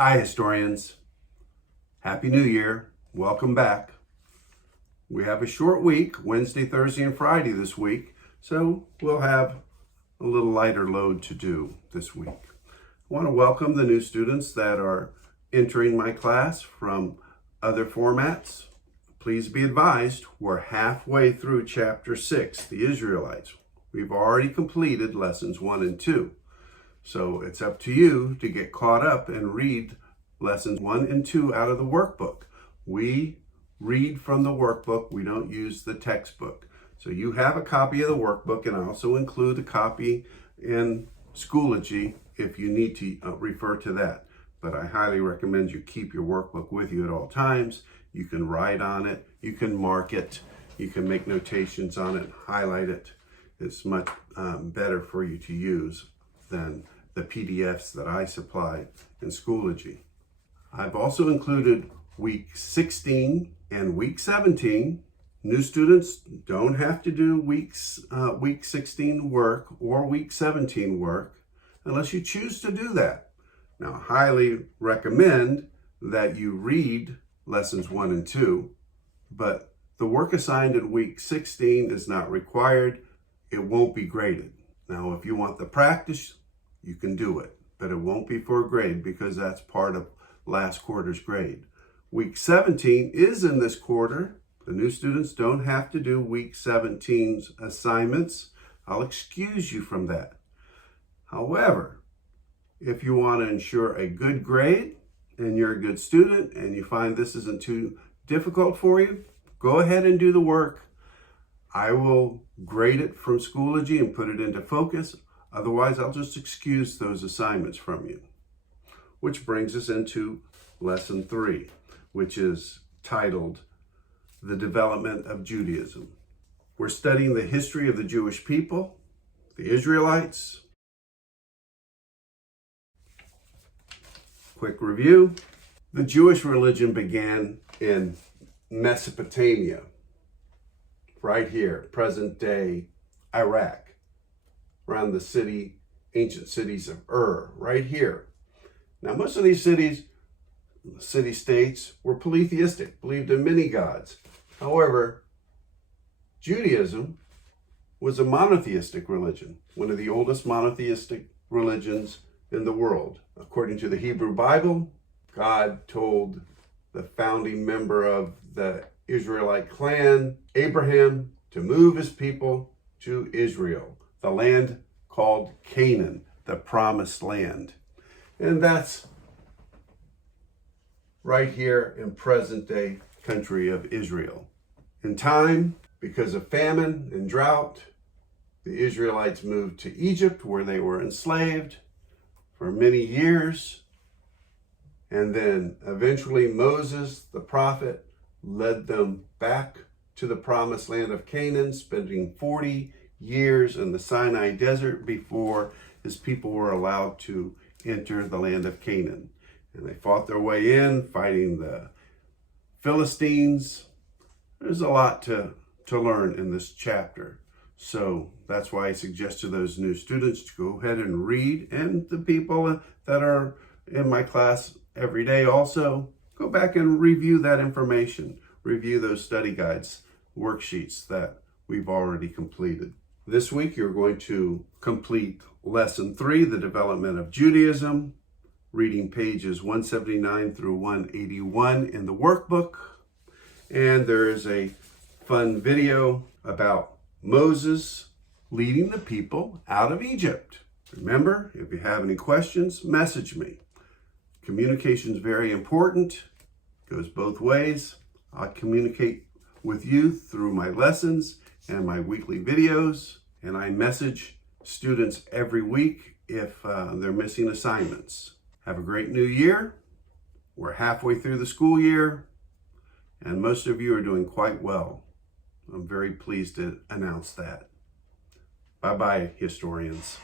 Hi, historians. Happy New Year. Welcome back. We have a short week, Wednesday, Thursday, and Friday this week, so we'll have a little lighter load to do this week. I want to welcome the new students that are entering my class from other formats. Please be advised, we're halfway through Chapter 6, the Israelites. We've already completed Lessons 1 and 2. So it's up to you to get caught up and read Lessons 1 and 2 out of the workbook. We read from the workbook. We don't use the textbook. So you have a copy of the workbook, and I also include a copy in Schoology if you need to refer to that. But I highly recommend you keep your workbook with you at all times. You can write on it. You can mark it. You can make notations on it, highlight it. It's much better for you to use than the PDFs that I supply in Schoology. I've also included week 16 and week 17. New students don't have to do week 16 work or week 17 work unless you choose to do that. Now, I highly recommend that you read Lessons 1 and 2, but the work assigned in week 16 is not required. It won't be graded. Now, if you want the practice, you can do it, but it won't be for a grade because that's part of last quarter's grade. Week 17 is in this quarter. The new students don't have to do week 17's assignments. I'll excuse you from that. However, if you want to ensure a good grade and you're a good student and you find this isn't too difficult for you, go ahead and do the work. I will grade it from Schoology and put it into Focus. Otherwise, I'll just excuse those assignments from you. Which brings us into Lesson 3, which is titled The Development of Judaism. We're studying the history of the Jewish people, the Israelites. Quick review. The Jewish religion began in Mesopotamia, right here, present-day Iraq, around the ancient cities of Ur, right here. Now, most of these city-states were polytheistic, believed in many gods. However, Judaism was a monotheistic religion, one of the oldest monotheistic religions in the world. According to the Hebrew Bible, God told the founding member of the Israelite clan, Abraham, to move his people to Israel, the land called Canaan, the promised land. And that's right here in present-day country of Israel. In time, because of famine and drought, the Israelites moved to Egypt, where they were enslaved for many years. And then eventually Moses, the prophet, led them back to the promised land of Canaan, spending 40 years in the Sinai desert before his people were allowed to enter the land of Canaan. And they fought their way in, fighting the Philistines. There's a lot to learn in this chapter. So that's why I suggest to those new students to go ahead and read, and the people that are in my class every day also, go back and review that information. Review those study guides, worksheets that we've already completed. This week, you're going to complete Lesson 3, The Development of Judaism, reading pages 179 through 181 in the workbook. And there is a fun video about Moses leading the people out of Egypt. Remember, if you have any questions, message me. Communication is very important. It goes both ways. I'll communicate with you through my lessons and my weekly videos, and I message students every week if they're missing assignments. Have a great new year. We're halfway through the school year, and most of you are doing quite well. I'm very pleased to announce that. Bye-bye, historians.